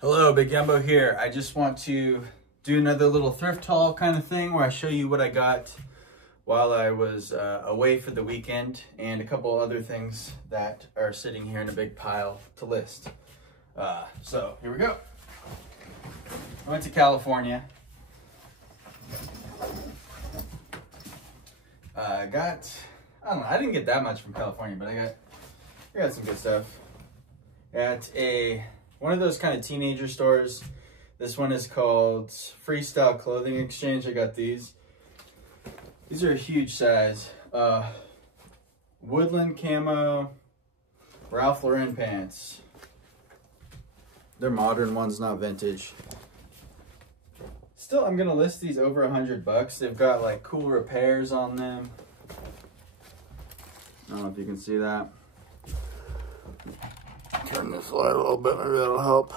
Hello, Big Gumbo here. I just want to do another little thrift haul kind of thing where I show you what I got while I was away for the weekend and a couple other things that are sitting here in a big pile to list. So here we go. I went to California. I don't know, I didn't get that much from California, but I got some good stuff. At one of those kind of teenager stores. This one is called Freestyle Clothing Exchange. I got these. These are a huge size. Woodland camo Ralph Lauren pants. They're modern ones, not vintage. Still, I'm gonna list these over $100. They've got like cool repairs on them. I don't know if you can see that. Turn this light a little bit, maybe that'll help.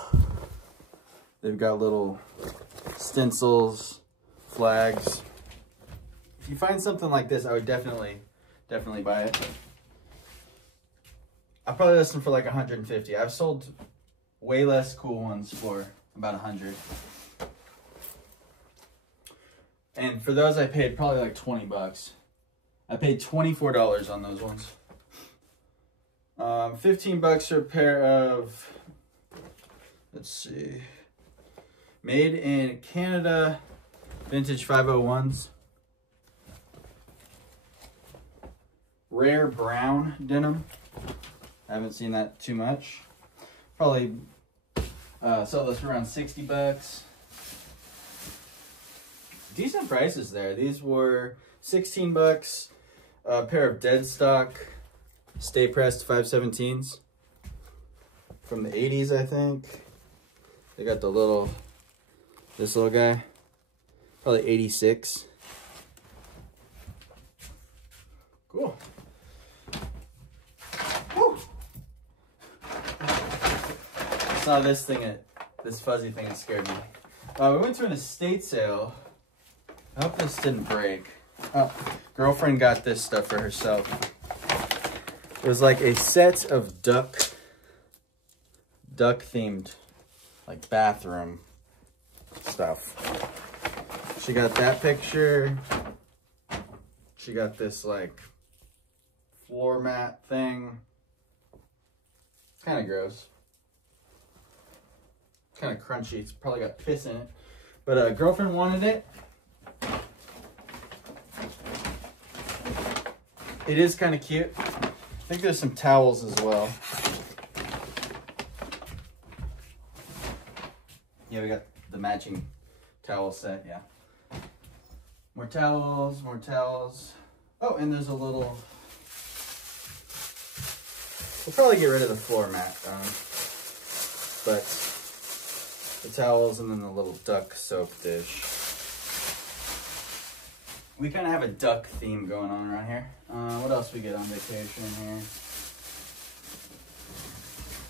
They've got little stencils, flags. If you find something like this, I would definitely buy it. I'll probably list them for like 150. I've sold way less cool ones for about 100. And for those I paid probably like 20 bucks. I paid $24 on those ones. 15 bucks for a pair of, let's see, made in Canada vintage 501s. Rare brown denim. I haven't seen that too much. Probably sell this for around 60 bucks. Decent prices there. These were 16 bucks. A pair of dead stock Stay Pressed 517s from the 80s, I think. They got this little guy, probably 86. Cool. Woo. I saw this fuzzy thing that scared me. We went to an estate sale. I hope this didn't break. Oh, girlfriend got this stuff for herself. It was like a set of duck themed, like bathroom stuff. She got that picture. She got this like floor mat thing. It's kind of gross. Kind of crunchy. It's probably got piss in it. But girlfriend wanted it. It is kind of cute. I think there's some towels as well. Yeah, we got the matching towel set, yeah. More towels, more towels. Oh, and there's a little... We'll probably get rid of the floor mat, but the towels and then the little duck soap dish. We kind of have a duck theme going on around here. What else we get on vacation here?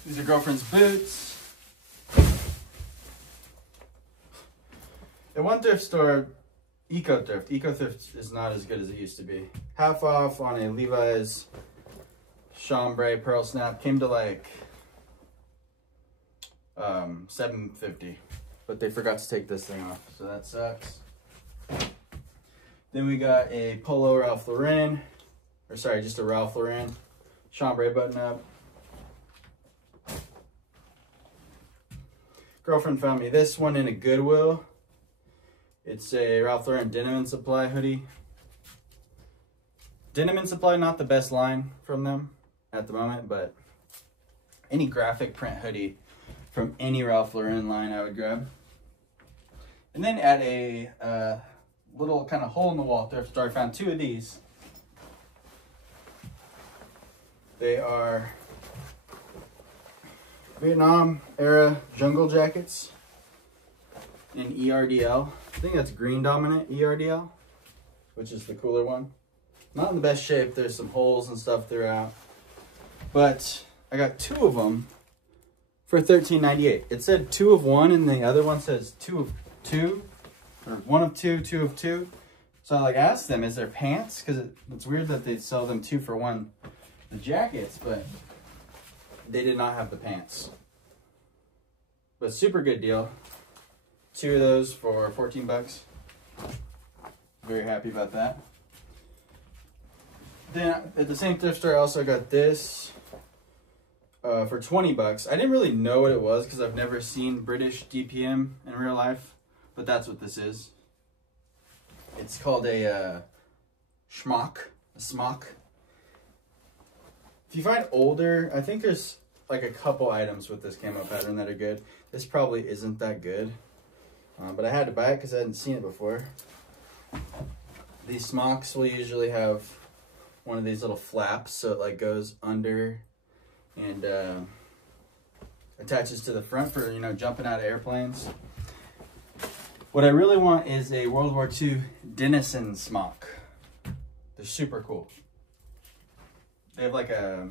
These are girlfriend's boots. At one thrift store, Eco Thrift is not as good as it used to be. Half off on a Levi's chambray pearl snap came to like $7.50, but they forgot to take this thing off, so that sucks. Then we got a polo Ralph Lauren, or sorry, just a Ralph Lauren chambray button up. Girlfriend found me this one in a Goodwill. It's a Ralph Lauren Denim and Supply hoodie. Denim and Supply, not the best line from them at the moment, but any graphic print hoodie from any Ralph Lauren line I would grab. And then at a little kind of hole in the wall thrift store, I found two of these. They are Vietnam era jungle jackets in ERDL. I think that's green dominant ERDL, which is the cooler one. Not in the best shape. There's some holes and stuff throughout, but I got two of them for $13.98. It said 2 of 1 and the other one says 2 of 2. Or 1 of 2, 2 of 2. So I like asked them, is there pants? Because it's weird that they sell them 2 for 1, the jackets, but they did not have the pants. But super good deal. 2 of those for 14 bucks. Very happy about that. Then at the same thrift store, I also got this for 20 bucks. I didn't really know what it was because I've never seen British DPM in real life, but that's what this is. It's called a smock. If you find older, I think there's like a couple items with this camo pattern that are good. This probably isn't that good, but I had to buy it because I hadn't seen it before. These smocks will usually have one of these little flaps, so it like goes under and attaches to the front for, you know, jumping out of airplanes. What I really want is a World War II Denizen smock. They're super cool. They have like a,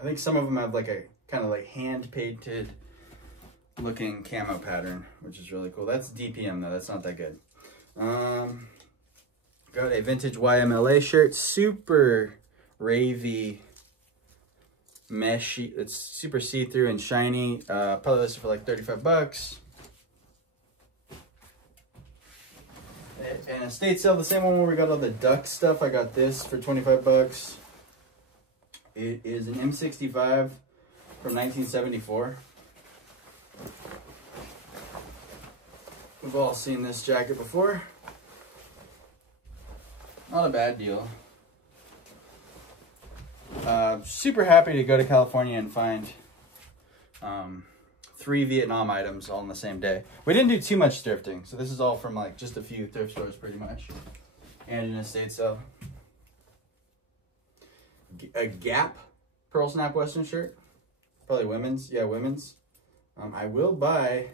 I think some of them have like a kind of like hand painted looking camo pattern, which is really cool. That's DPM though, that's not that good. Got a vintage YMLA shirt, super ravey mesh. It's super see-through and shiny. Probably listed for like 35 bucks. And a state sale, the same one where we got all the duck stuff. I got this for 25 bucks. It is an M65 from 1974. We've all seen this jacket before. Not a bad deal. Super happy to go to California and find 3 Vietnam items all in the same day. We didn't do too much thrifting, so this is all from like just a few thrift stores pretty much. And an estate sale. A Gap Pearl Snap Western shirt. Probably women's. Yeah, women's. I will buy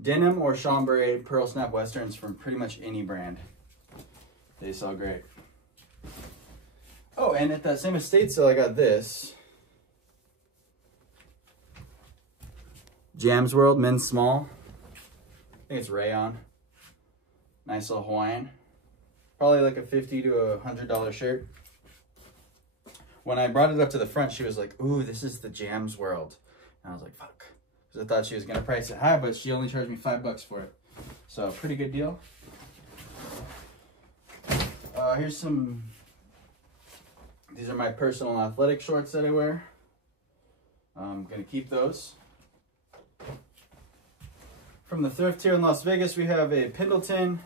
denim or chambray Pearl Snap Westerns from pretty much any brand. They sell great. Oh, and at that same estate sale, I got this. Jams World Men's Small. I think it's rayon. Nice little Hawaiian. Probably like a $50 to $100 shirt. When I brought it up to the front, she was like, ooh, this is the Jams World. And I was like, fuck. Because I thought she was going to price it high, but she only charged me $5 for it. So, pretty good deal. Here's some, these are my personal athletic shorts that I wear. I'm going to keep those. From the thrift here in Las Vegas, we have a Pendleton,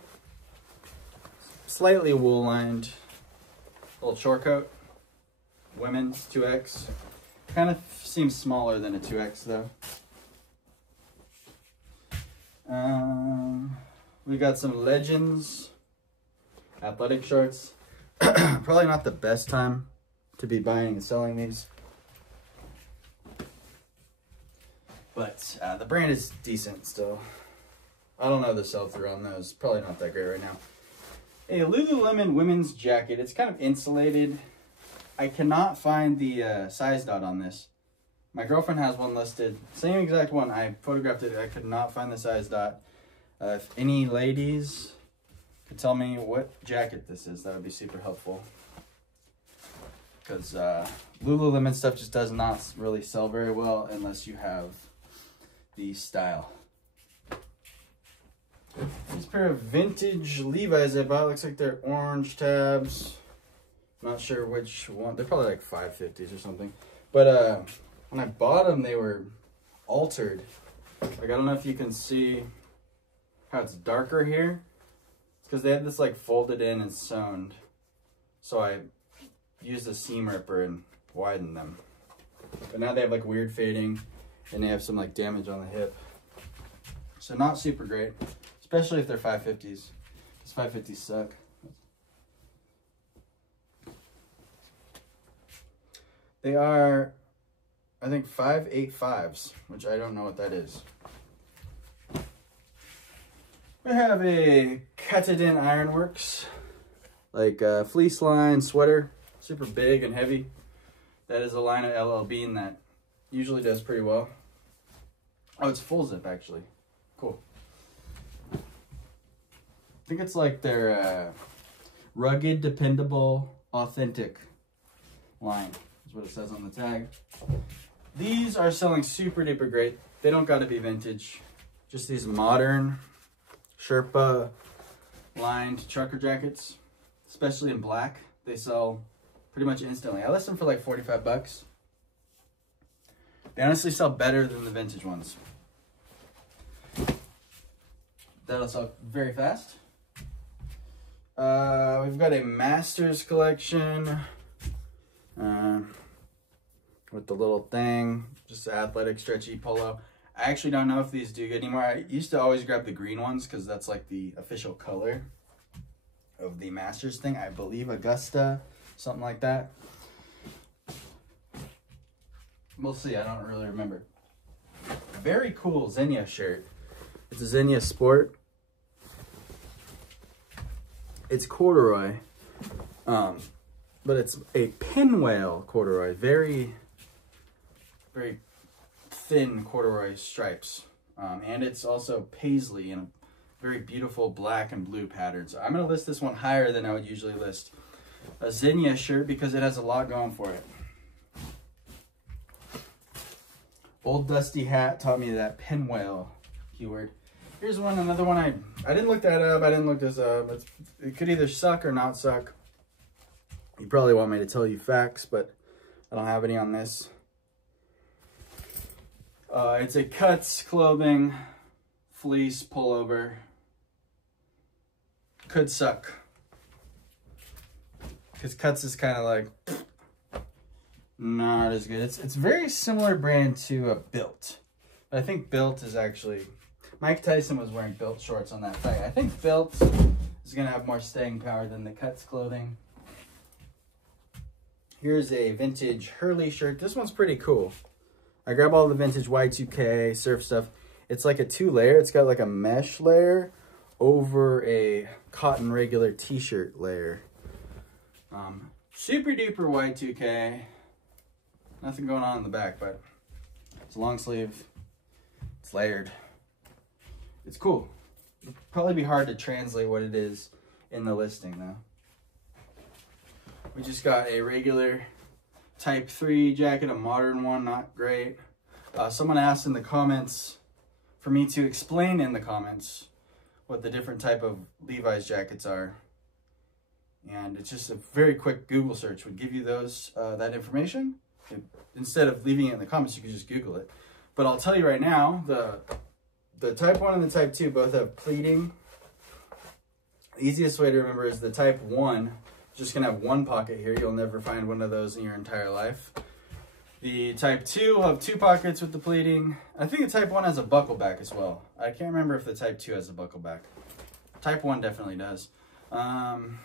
slightly wool lined, little short coat, women's 2X. Kind of seems smaller than a 2X though. We got some Legends athletic shorts. Probably not the best time to be buying and selling these, but the brand is decent still. I don't know the sell-through on those. Probably not that great right now. A Lululemon women's jacket. It's kind of insulated. I cannot find the size dot on this. My girlfriend has one listed. Same exact one. I photographed it. I could not find the size dot. If any ladies could tell me what jacket this is, that would be super helpful. Because Lululemon stuff just does not really sell very well unless you have the style. This pair of vintage Levi's I bought, looks like they're orange tabs. Not sure which one. They're probably like 550s or something. But when I bought them, they were altered. Like, I don't know if you can see how it's darker here. It's because they had this like folded in and sewn. So I used a seam ripper and widened them. But now they have like weird fading and they have some like damage on the hip. So not super great, especially if they're 550s. These 550s suck. They are, I think, 585s, which I don't know what that is. We have a Katadin Ironworks, like a fleece line sweater, super big and heavy. That is a line of LL Bean that usually does pretty well. Oh, it's full zip actually. Cool. I think it's like their rugged, dependable, authentic line. That's what it says on the tag. These are selling super duper great. They don't gotta be vintage. Just these modern Sherpa lined trucker jackets, especially in black. They sell pretty much instantly. I list them for like 45 bucks. They honestly sell better than the vintage ones. That'll sell very fast. We've got a Masters collection with the little thing, just an athletic stretchy polo. I actually don't know if these do good anymore. I used to always grab the green ones because that's like the official color of the Masters thing. I believe Augusta, something like that. We'll see, I don't really remember. Very cool Xenia shirt. It's a Xenia Sport. It's corduroy, but it's a pinwheel corduroy. Very, very thin corduroy stripes. And it's also paisley in a very beautiful black and blue pattern. So I'm going to list this one higher than I would usually list a Xenia shirt because it has a lot going for it. Old Dusty Hat taught me that pinwheel keyword. Here's one, another one. I didn't look that up. I didn't look this up. It could either suck or not suck. You probably want me to tell you facts, but I don't have any on this. It's a Cuts clothing fleece pullover. Could suck. Because Cuts is kind of like not as good. It's very similar brand to a Built. But I think Built is actually... Mike Tyson was wearing Built shorts on that fight. I think Built is going to have more staying power than the Cuts clothing. Here's a vintage Hurley shirt. This one's pretty cool. I grab all the vintage Y2K surf stuff. It's like a 2-layer. It's got like a mesh layer over a cotton regular t-shirt layer. Super duper Y2K. Nothing going on in the back, but it's a long sleeve. It's layered. It's cool. It'll probably be hard to translate what it is in the listing though. We just got a regular type 3 jacket, a modern one, not great. Someone asked in the comments for me to explain in the comments what the different type of Levi's jackets are. And it's just a very quick Google search would give you those that information. Instead of leaving it in the comments, you could just Google it. But I'll tell you right now, the type 1 and the type 2 both have pleating. The easiest way to remember is the type 1 just gonna have one pocket here. You'll never find one of those in your entire life. The type 2 will have 2 pockets with the pleating. I think the type 1 has a buckle back as well. I can't remember if the type 2 has a buckle back. Type 1 definitely does. And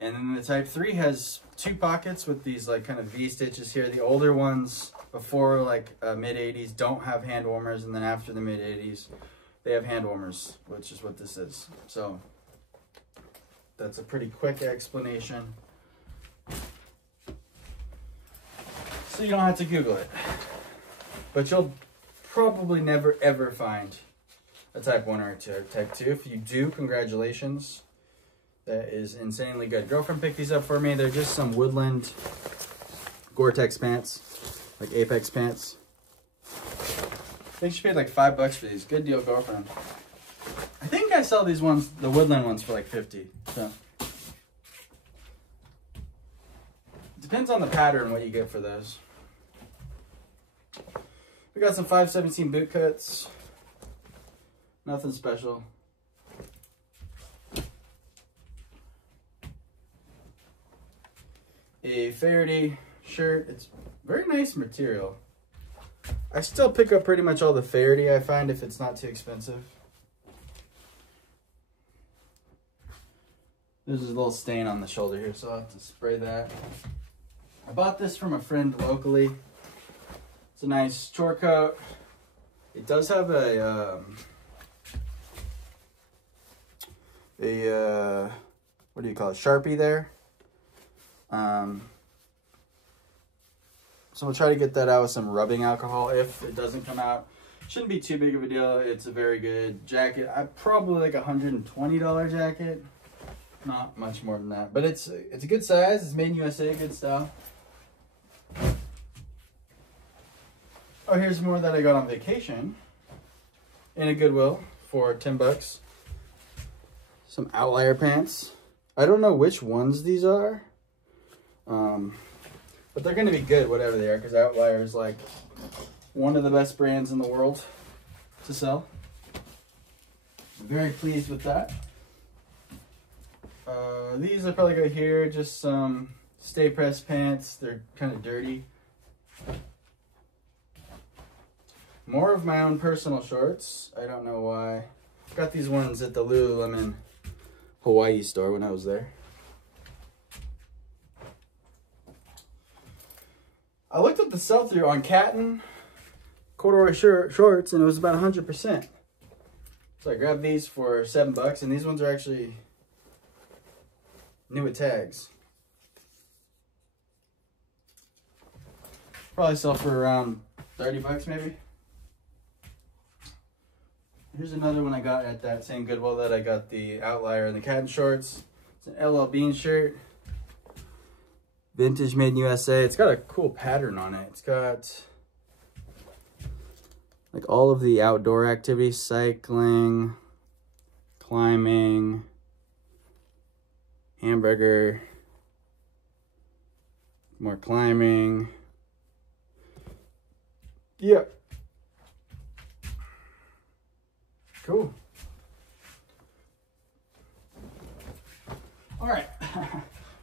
then the type 3 has 2 pockets with these like kind of V stitches here. The older ones before like mid 80s don't have hand warmers, and then after the mid 80s they have hand warmers, which is what this is. So that's a pretty quick explanation. So you don't have to Google it. But you'll probably never ever find a type 1 or a type 2. If you do, congratulations. That is insanely good. Girlfriend picked these up for me. They're just some Woodland Gore-Tex pants, like Apex pants. I think she paid like $5 for these. Good deal, girlfriend. I think I sell these ones, the Woodland ones, for like 50. So depends on the pattern what you get for those. We got some 517 boot cuts. Nothing special. A Faraday shirt. It's very nice material. I still pick up pretty much all the Faraday I find if it's not too expensive. There's a little stain on the shoulder here, so I'll have to spray that. I bought this from a friend locally. It's a nice chore coat. It does have a what do you call it? Sharpie there. So we'll try to get that out with some rubbing alcohol. If it doesn't come out, shouldn't be too big of a deal. It's a very good jacket. Probably like $120 jacket. Not much more than that, but it's a good size. It's made in USA, good style. Oh, here's more that I got on vacation in a Goodwill for 10 bucks. Some Outlier pants. I don't know which ones these are. But they're going to be good, whatever they are, because Outlier is like one of the best brands in the world to sell. I'm very pleased with that. These are probably go here, just some Stay Pressed pants. They're kind of dirty. More of my own personal shorts. I don't know why. Got these ones at the Lululemon Hawaii store when I was there. I looked at the sell-through on Catton corduroy shorts, and it was about 100%. So I grabbed these for 7 bucks, and these ones are actually new with tags. Probably sell for around 30 bucks maybe. Here's another one I got at that same Goodwill that I got the Outlier and the Catton shorts. It's an LL Bean shirt. Vintage made in USA. It's got a cool pattern on it. It's got like all of the outdoor activities, cycling, climbing, hamburger, more climbing. Yeah. Cool. All right.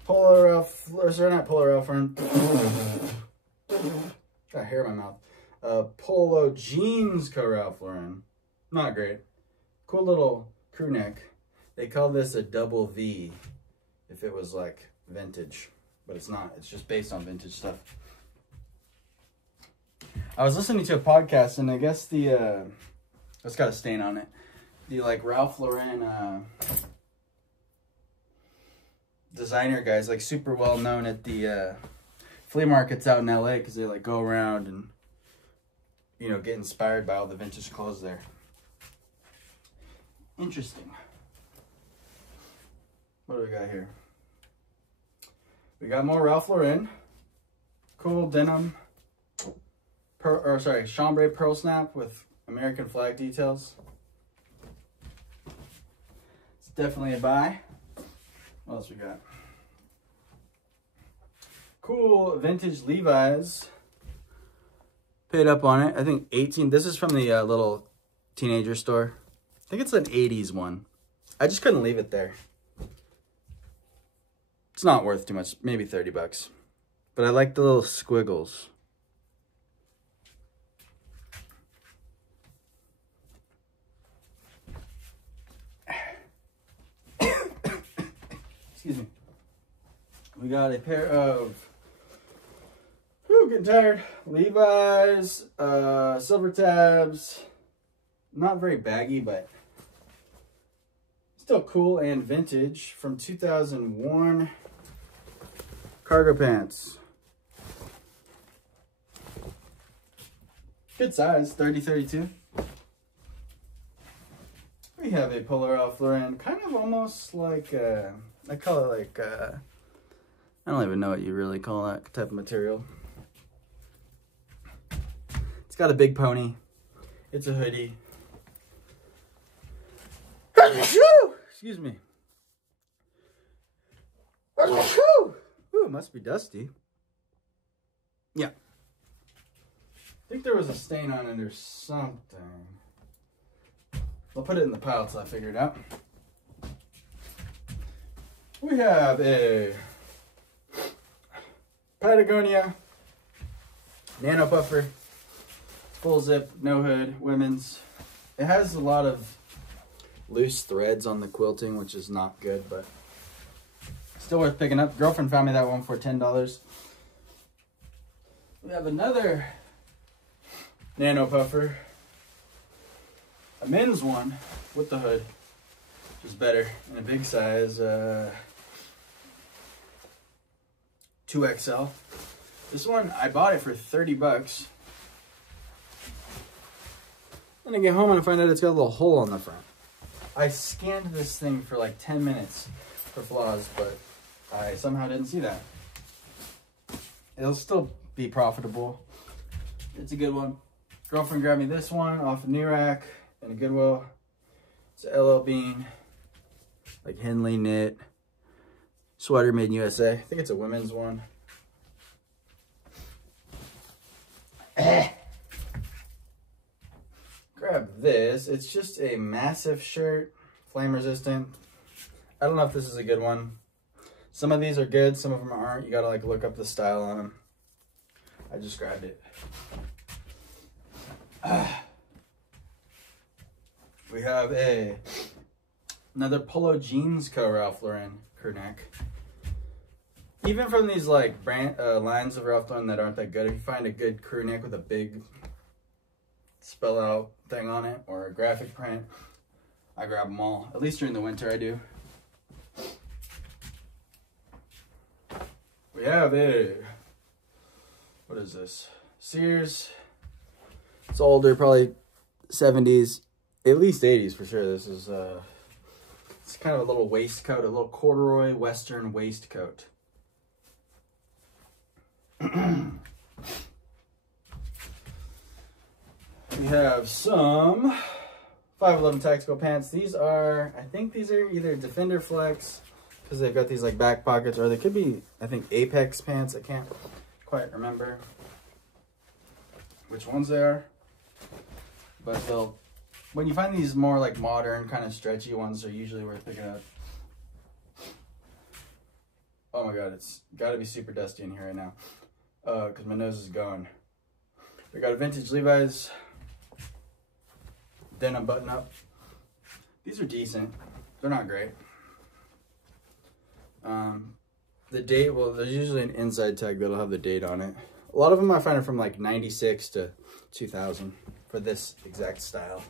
Polo Ralph, or sorry, not Polo Ralph Lauren. Got hair in my mouth. Polo jeans co Ralph Lauren. Not great. Cool little crew neck. They call this a double V if it was like vintage, but it's not. It's just based on vintage stuff. I was listening to a podcast, and I guess the it's got a stain on it. The like Ralph Lauren designer guys, like super well known at the flea markets out in LA, because they like go around and, you know, get inspired by all the vintage clothes there. Interesting. What do we got here? We got more Ralph Lauren. Cool denim. Chambray pearl snap with American flag details. It's definitely a buy. What else we got? Cool vintage Levi's. Paid up on it. I think 18. This is from the little teenager store. I think it's an 80s one. I just couldn't leave it there. It's not worth too much. Maybe 30 bucks. But I like the little squiggles. Excuse me. We got a pair of, getting tired, Levi's, silver tabs. Not very baggy, but still cool and vintage, from 2001. Cargo pants. Good size, 30-32. We have a Polo Ralph Lauren, kind of almost like, I call it like, I don't even know what you really call that type of material. It's got a big pony. It's a hoodie. Excuse me. Ooh, it must be dusty. Yeah. I think there was a stain on it or something. I'll put it in the pile till I figure it out. We have a Patagonia Nano Puffer, full zip, no hood, women's. It has a lot of loose threads on the quilting, which is not good, but still worth picking up. Girlfriend found me that one for $10. We have another Nano Puffer, a men's one with the hood, which is better, in a big size, 2XL. This one, I bought it for 30 bucks. Then I get home and I find out it's got a little hole on the front. I scanned this thing for like 10 minutes for flaws, but I somehow didn't see that. It'll still be profitable. It's a good one. Girlfriend grabbed me this one off of New Rack in a Goodwill. It's a LL Bean, like Henley knit sweater made in USA. I think it's a women's one. Grab this. It's just a massive shirt, flame resistant. I don't know if this is a good one. Some of these are good, some of them aren't. You gotta like look up the style on them. I just grabbed it. We have another Polo Jeans Co. Ralph Lauren crew neck. Even from these like brand lines of Ralph Lauren that aren't that good, if you find a good crew neck with a big spell out thing on it or a graphic print, I grab them all. At least during the winter I do. We have what is this? Sears. It's older, probably 70s, at least 80s for sure. This is it's kind of a little waistcoat, a little corduroy western waistcoat. We have some 511 tactical pants. These are, I think these are either Defender Flex, because they've got these like back pockets, or they could be, I think, Apex pants. I can't quite remember which ones they are. But they'll, when you find these more like modern, kind of stretchy ones, they're usually worth picking up. Oh my god, it's got to be super dusty in here right now, because my nose is going. We got a vintage Levi's denim button up. These are decent. They're not great. The date, well, there's usually an inside tag that'll have the date on it. A lot of them I find are from like 96 to 2000 for this exact style.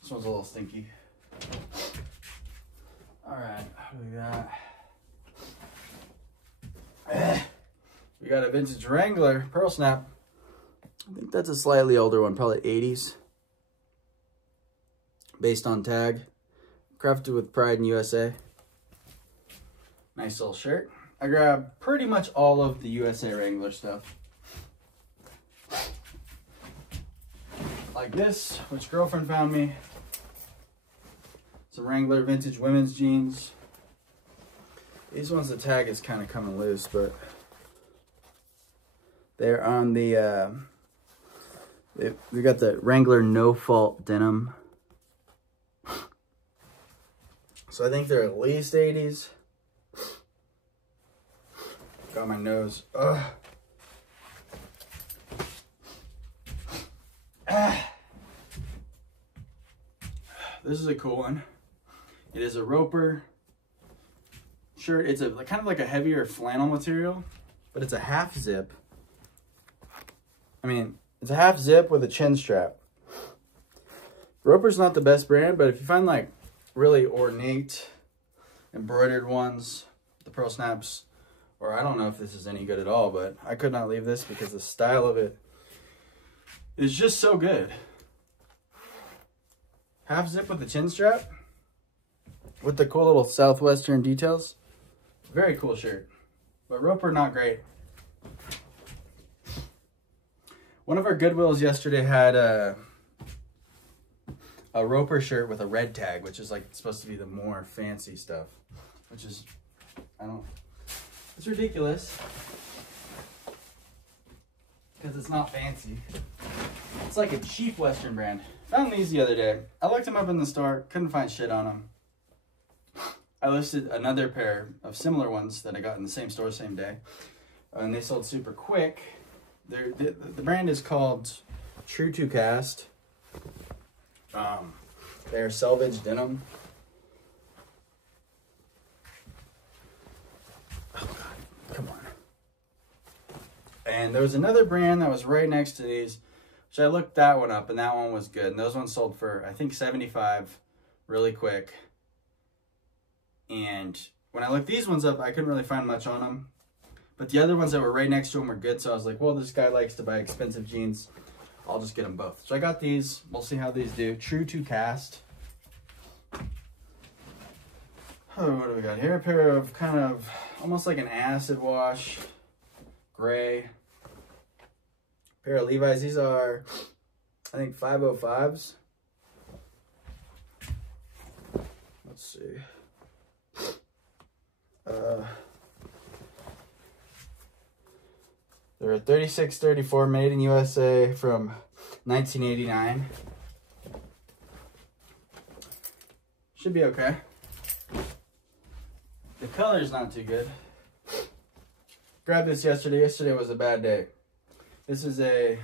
This one's a little stinky. All right, what do we got? We got a vintage Wrangler Pearl Snap. I think that's a slightly older one, probably 80s. Based on tag. Crafted with pride in USA. Nice little shirt. I grabbed pretty much all of the USA Wrangler stuff. Like this, which girlfriend found me. Some Wrangler vintage women's jeans. These ones, the tag is kind of coming loose, but they're on the, we got the Wrangler No Fault denim. So I think they're at least 80s. Got my nose. Ugh. This is a cool one. It is a Roper shirt. It's a kind of like a heavier flannel material, but it's a half zip. I mean, it's a half zip with a chin strap. Roper's not the best brand, but if you find like really ornate embroidered ones, the Pearl Snaps, or I don't know if this is any good at all, but I could not leave this because the style of it is just so good. Half zip with the chin strap with the cool little southwestern details. Very cool shirt, but Roper not great. One of our Goodwills yesterday had a Roper shirt with a red tag, which is like supposed to be the more fancy stuff, which is, it's ridiculous because it's not fancy. It's like a cheap Western brand. Found these the other day. I looked them up in the store, couldn't find shit on them. I listed another pair of similar ones that I got in the same store, same day, and they sold super quick. The brand is called True to Cast. They're selvage denim. Oh god, come on. And there was another brand that was right next to these, which I looked that one up, and that one was good. And those ones sold for, I think, $75 really quick. And when I looked these ones up, I couldn't really find much on them. But the other ones that were right next to them were good, so I was like, well, this guy likes to buy expensive jeans. I'll just get them both. So I got these. We'll see how these do. True to Cast. Oh, what do we got here? A pair of kind of almost like an acid wash, gray Pair of Levi's. These are, I think, 505s. Let's see. They're a 36-34 made in USA from 1989. Should be okay. The color's not too good. Grabbed this yesterday. Yesterday was a bad day. This is a,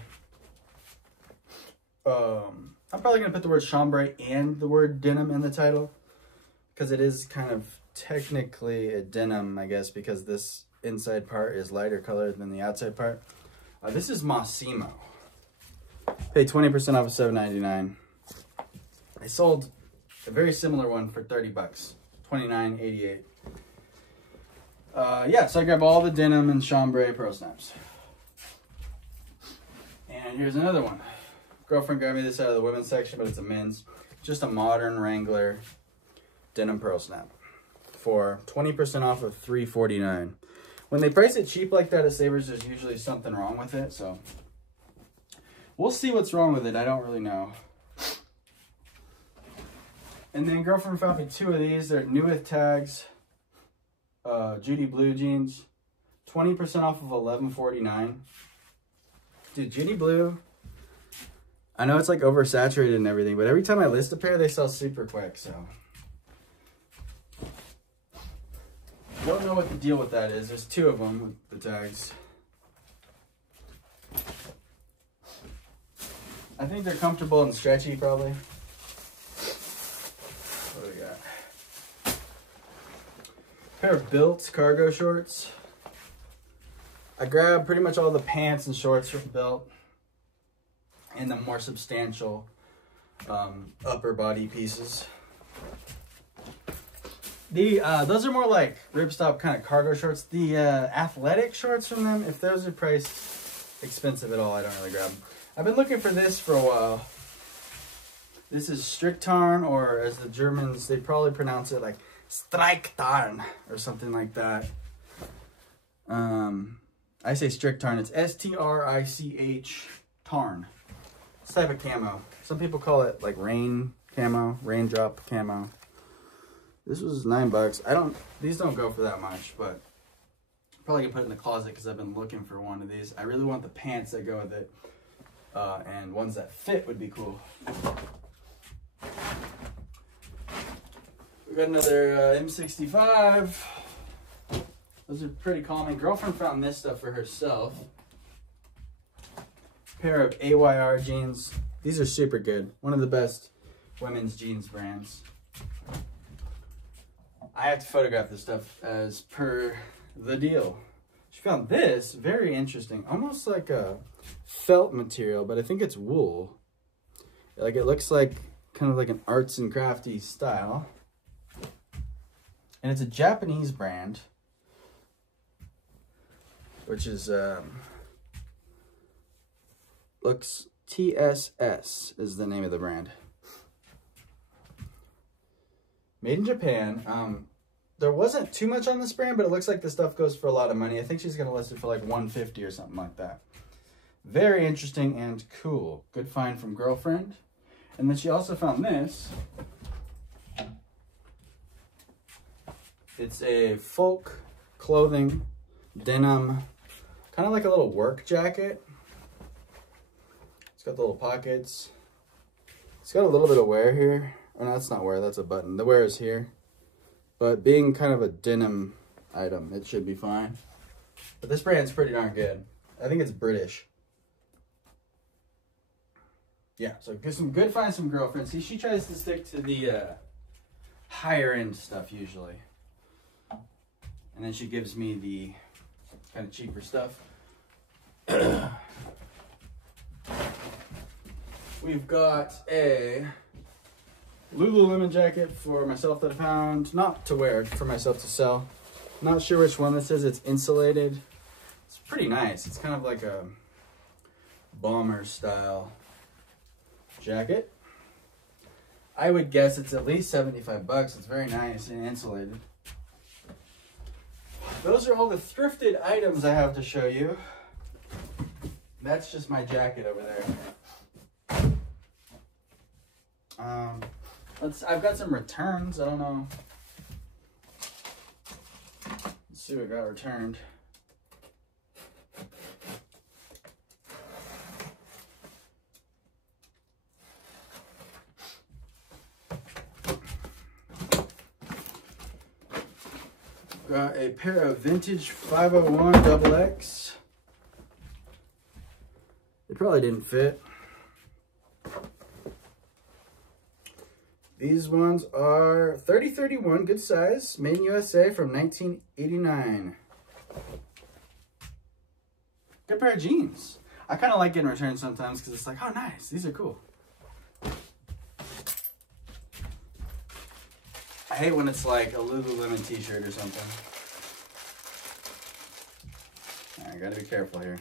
I'm probably going to put the word chambray and the word denim in the title, because it is kind of technically a denim, I guess, because this inside part is lighter colored than the outside part. This is Mossimo. Paid 20% off of $7.99. I sold a very similar one for 30 bucks, $29.88. Yeah, so I grabbed all the denim and chambray pearl snaps. And here's another one. Girlfriend grabbed me this out of the women's section, but it's a men's. Just a modern Wrangler denim pearl snap for 20% off of $3.49. When they price it cheap like that at Savers, there's usually something wrong with it, so we'll see what's wrong with it. I don't really know. And then girlfriend found me two of these. They're new with tags. Judy Blue jeans. 20% off of $11.49. Dude, Judy Blue, I know it's like oversaturated and everything, but every time I list a pair, they sell super quick, so. Don't know what the deal with that is. There's two of them with the tags. I think they're comfortable and stretchy, probably. What do we got? Pair of Built cargo shorts. I grabbed pretty much all the pants and shorts from Built and the more substantial upper body pieces. Those are more like ripstop kind of cargo shorts. The athletic shorts from them, if those are priced expensive at all, I don't really grab them. I've been looking for this for a while. This is Stricktarn, or as the Germans, they probably pronounce it like Streichtarn or something like that. I say Stricktarn. It's S-T-R-I-C-H Tarn. It's type of camo. Some people call it like rain camo, raindrop camo. This was $9. These don't go for that much, but probably gonna put it in the closet because I've been looking for one of these. I really want the pants that go with it, and ones that fit would be cool. We got another M65. Those are pretty common. Girlfriend found this stuff for herself. Pair of AYR jeans. These are super good. One of the best women's jeans brands. I have to photograph this stuff as per the deal. She found this very interesting, almost like a felt material, but I think it's wool. Like it looks like kind of like an arts and crafty style. And it's a Japanese brand, which is looks TSS is the name of the brand. Made in Japan. There wasn't too much on this brand, but it looks like the stuff goes for a lot of money. I think she's gonna list it for like $150 or something like that. Very interesting and cool. Good find from girlfriend. And then she also found this. It's a folk clothing denim, kind of like a little work jacket. It's got the little pockets. It's got a little bit of wear here. Oh, no, that's not wear, that's a button. The wear is here. But being kind of a denim item, it should be fine. But this brand's pretty darn good. I think it's British. Yeah, so get some good finds from girlfriend. See, she tries to stick to the higher end stuff usually. And then she gives me the kind of cheaper stuff. We've got a Lululemon jacket for myself that I found, not to wear, for myself to sell. Not sure which one this is. It's insulated. It's pretty nice. It's kind of like a bomber style jacket. I would guess it's at least 75 bucks. It's very nice and insulated. Those are all the thrifted items I have to show you. that's just my jacket over there. I've got some returns. I don't know. Let's see what got returned. Got a pair of vintage 501 XX. They probably didn't fit. These ones are 30-31, good size, made in USA from 1989. Good pair of jeans. I kind of like getting returned sometimes because it's like, oh nice, these are cool. I hate when it's like a Lululemon t-shirt or something. I gotta be careful here.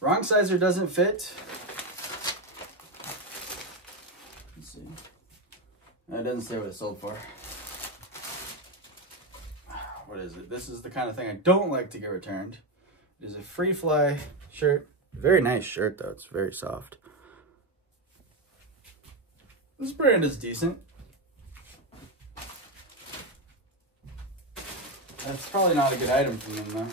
Wrong size or doesn't fit. Let's see. It doesn't say what it's sold for. What is it? This is the kind of thing I don't like to get returned. It is a Free Fly shirt. Very nice shirt though. It's very soft. This brand is decent. That's probably not a good item from them though.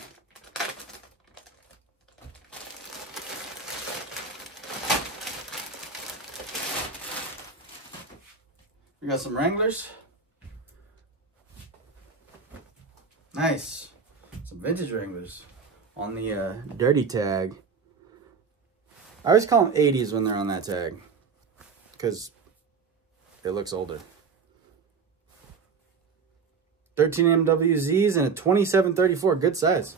We got some Wranglers. Nice. Some vintage Wranglers on the dirty tag. I always call them 80s when they're on that tag because it looks older. 13 MWZs and a 2734, good size.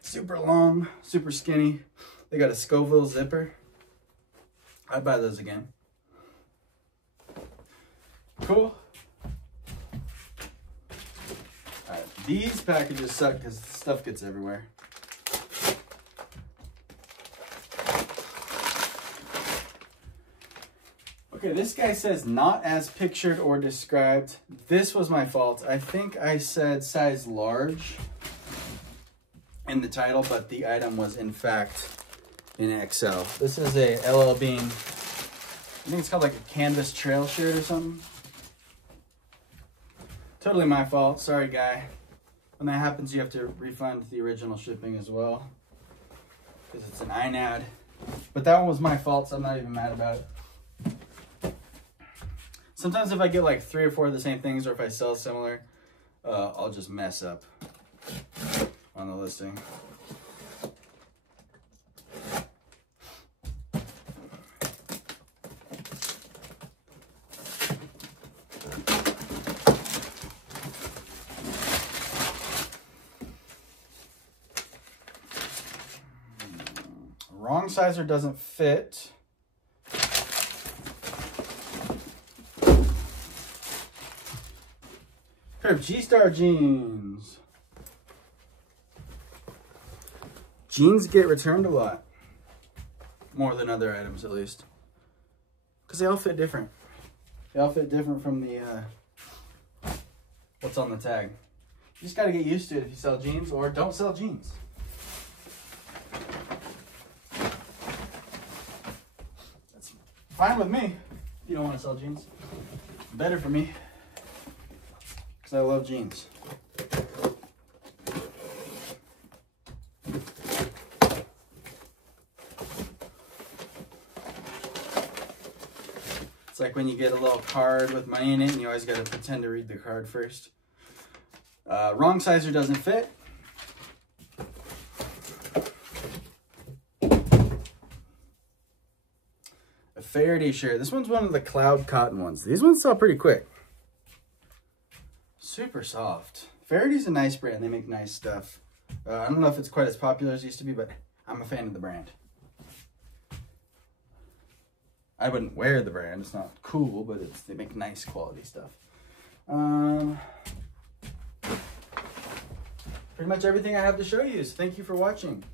Super long, super skinny. They got a Scoville zipper. I'd buy those again. Cool. Alright, these packages suck because stuff gets everywhere. Okay, this guy says not as pictured or described. This was my fault. I think I said size large in the title, but the item was in fact in XL. This is a LL Bean. I think it's called like a canvas trail shirt or something. Totally my fault. Sorry, guy. When that happens, you have to refund the original shipping as well because it's an INAD. But that one was my fault, so I'm not even mad about it. Sometimes if I get like 3 or 4 of the same things, or if I sell similar, I'll just mess up on the listing. Wrong size or doesn't fit. Pair of G-Star jeans. Jeans get returned a lot. More than other items, at least. Because they all fit different. They all fit different from the, what's on the tag. You just got to get used to it if you sell jeans or don't sell jeans. That's fine with me if you don't want to sell jeans. Better for me. Because I love jeans. It's like when you get a little card with money in it and you always got to pretend to read the card first. Wrong size or doesn't fit. A Faraday shirt. This one's one of the cloud cotton ones. These ones sell pretty quick. Super soft. Faraday's a nice brand. They make nice stuff. I don't know if it's quite as popular as it used to be, but I'm a fan of the brand. I wouldn't wear the brand. It's not cool, but they make nice quality stuff. Pretty much everything I have to show you. So thank you for watching.